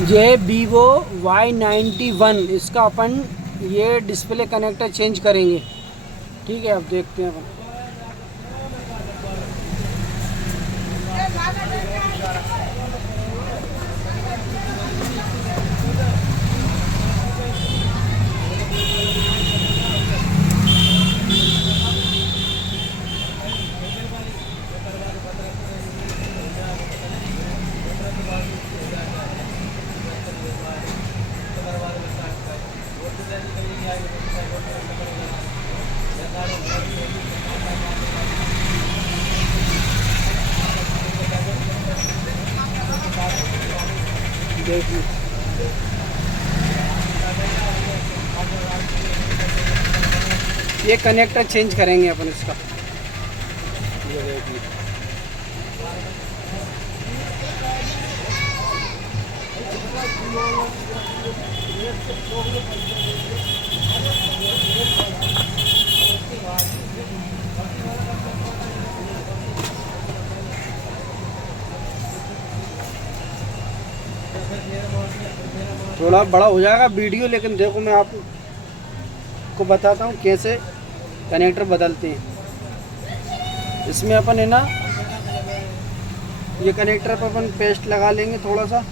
ये Vivo Y91, इसका अपन ये डिस्प्ले कनेक्टर चेंज करेंगे। ठीक है, अब देखते हैं अपन। देखिए, ये कनेक्टर चेंज करेंगे अपन इसका। ये देखिए, थोड़ा बड़ा हो जाएगा वीडियो, लेकिन देखो मैं आपको बताता हूँ कैसे कनेक्टर बदलते हैं। इसमें अपन है ना, ये कनेक्टर पर अपन पेस्ट लगा लेंगे थोड़ा सा,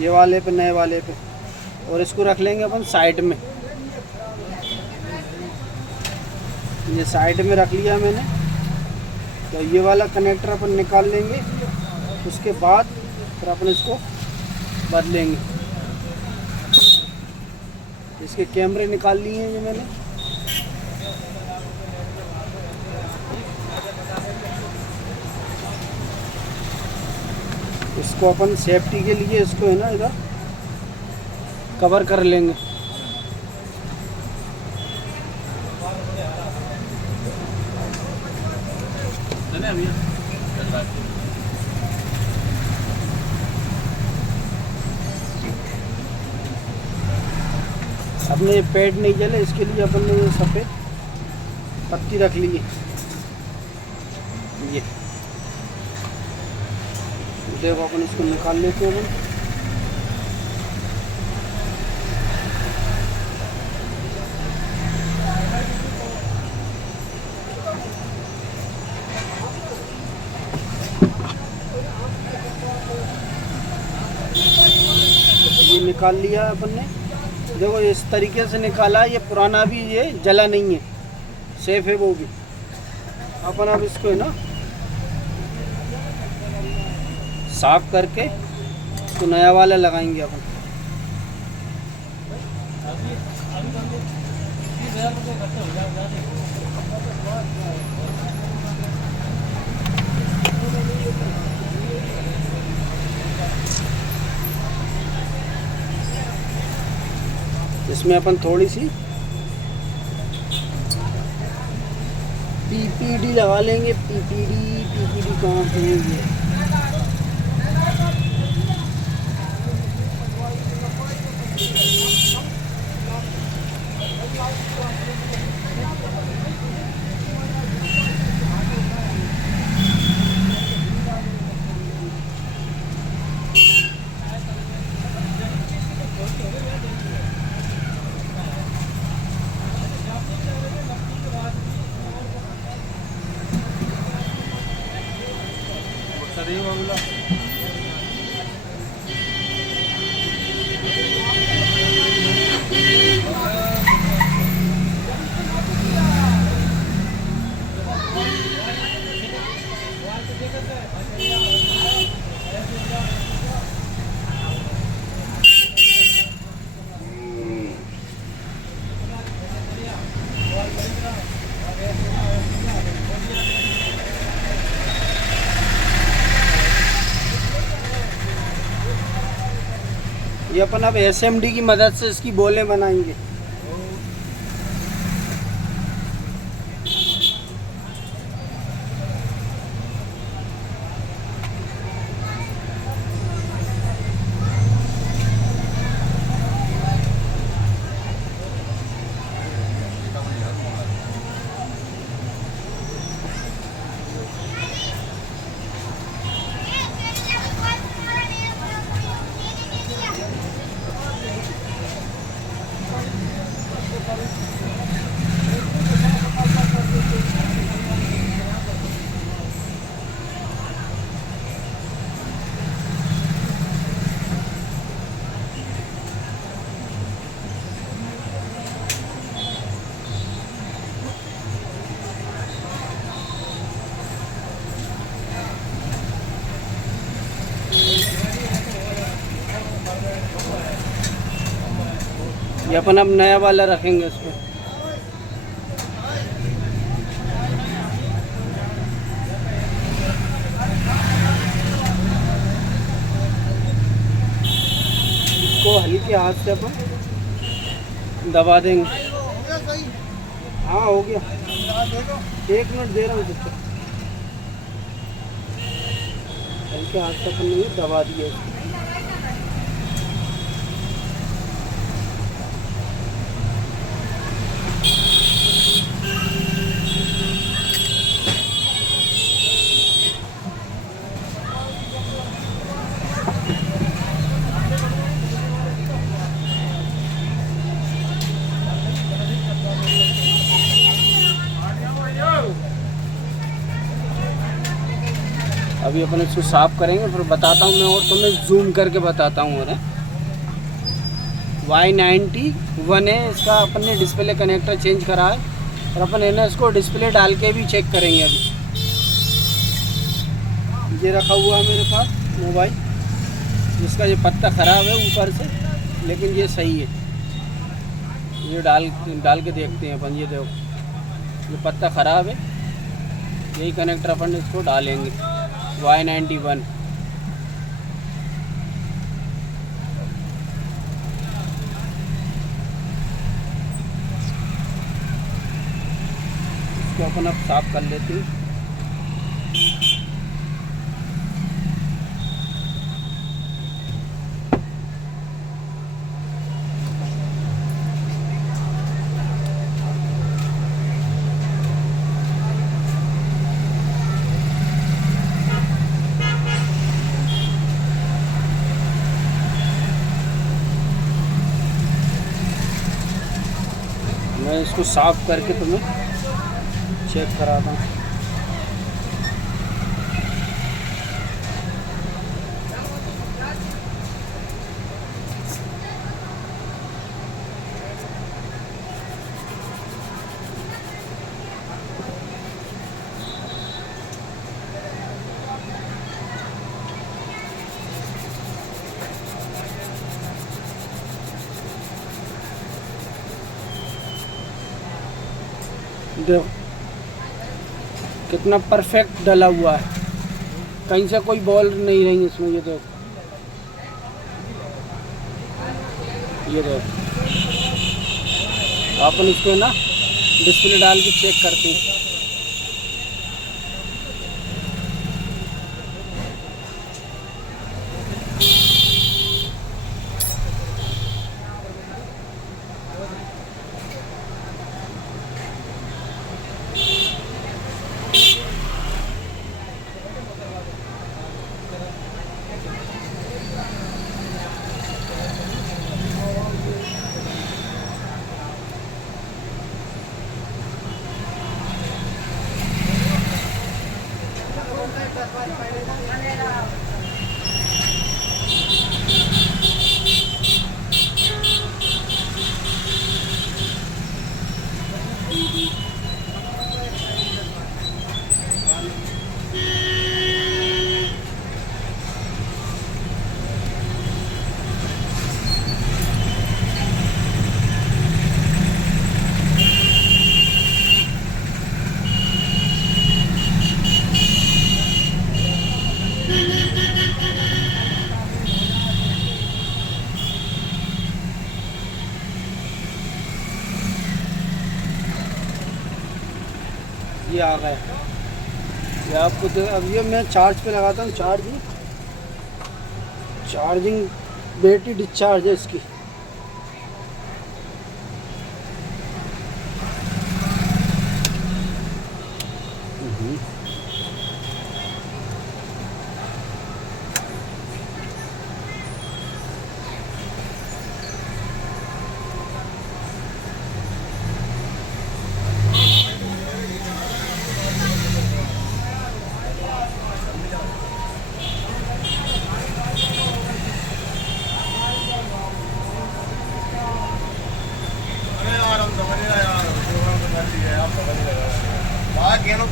ये वाले पे, नए वाले पे, और इसको रख लेंगे अपन साइड में। ये साइड में रख लिया मैंने, तो ये वाला कनेक्टर अपन निकाल लेंगे। उसके बाद फिर अपन इसको बदलेंगे। इसके कैमरे निकाल लिए हैं ये मैंने। इसको अपन सेफ्टी के लिए इसको है ना इधर कवर कर लेंगे। अपने ये पेड़ नहीं जले, इसके लिए अपन ने ये सफ़ेद पत्ती रख ली है। ये देखो, अपन इसको निकाल लेते हैं अपन। ये निकाल लिया अपन ने। देखो, इस तरीके से निकाला है। ये पुराना भी, ये जला नहीं है, सेफ है वो भी। अपन अब इसको है ना साफ करके तो नया वाला लगाएंगे अपन। इसमें अपन थोड़ी सी पीपीडी लगा लेंगे। पीपीडी कहाँ है ये? ये अपन अब SMD की मदद से इसकी बोलें बनाएंगे। ये अपन अब नया वाला रखेंगे उसमें। इसको हल्के हाथ से अपन दबा देंगे। हाँ हो गया, 1 मिनट दे रहा हूँ तुझको। हल्के हाथ से अपन ने दबा दिया। अभी अपन इसको साफ करेंगे, फिर बताता हूँ मैं और तुम्हें जूम करके बताता हूँ। और Y91 है इसका, अपन ने डिस्प्ले कनेक्टर चेंज करा है और अपन है ना इसको डिस्प्ले डाल के भी चेक करेंगे। अभी ये रखा हुआ है मेरे पास मोबाइल, जिसका ये पत्ता ख़राब है ऊपर से, लेकिन ये सही है। ये डाल के देखते हैं अपन। ये देखो, ये पत्ता ख़राब है, यही कनेक्टर अपन इसको डालेंगे Y91। इसको अपन अब साफ कर लेते हैं। मैं इसको साफ करके तुम्हें चेक कराता हूँ। देखो कितना परफेक्ट डला हुआ है, कहीं से कोई बॉल नहीं रही इसमें। ये देखो, ये देखो। अपन इसको ना डिस्प्ले डाल के चेक करते हैं। ये आ गए। ये आपको अब ये मैं चार्ज पे लगाता हूँ। चार्जिंग बैटरी डिस्चार्ज है इसकी।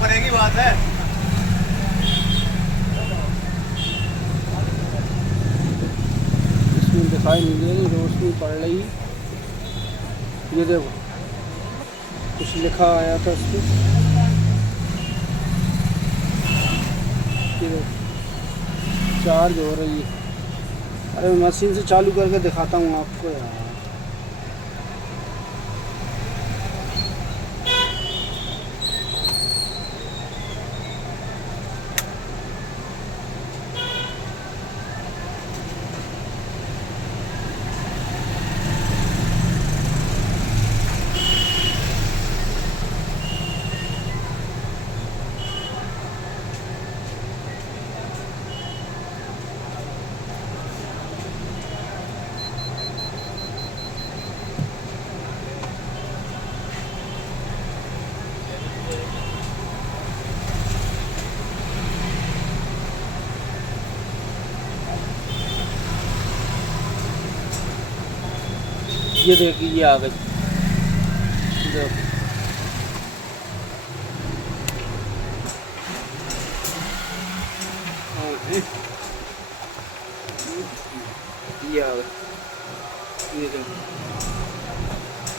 पड़ेगी बात है। इसमें दिखाई नहीं दे रही, रोशनी पड़ रही। ये देखो कुछ लिखा आया था इस पर, ये देखो चार्ज हो रही है। अरे मैं मशीन से चालू करके दिखाता हूँ आपको यार। ये देखिए ये आ गई, देखो ये आ गई, ये देखो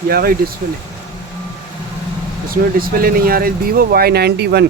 ये आ गई डिस्प्ले। इसमें डिस्प्ले नहीं आ रही। Vivo Y91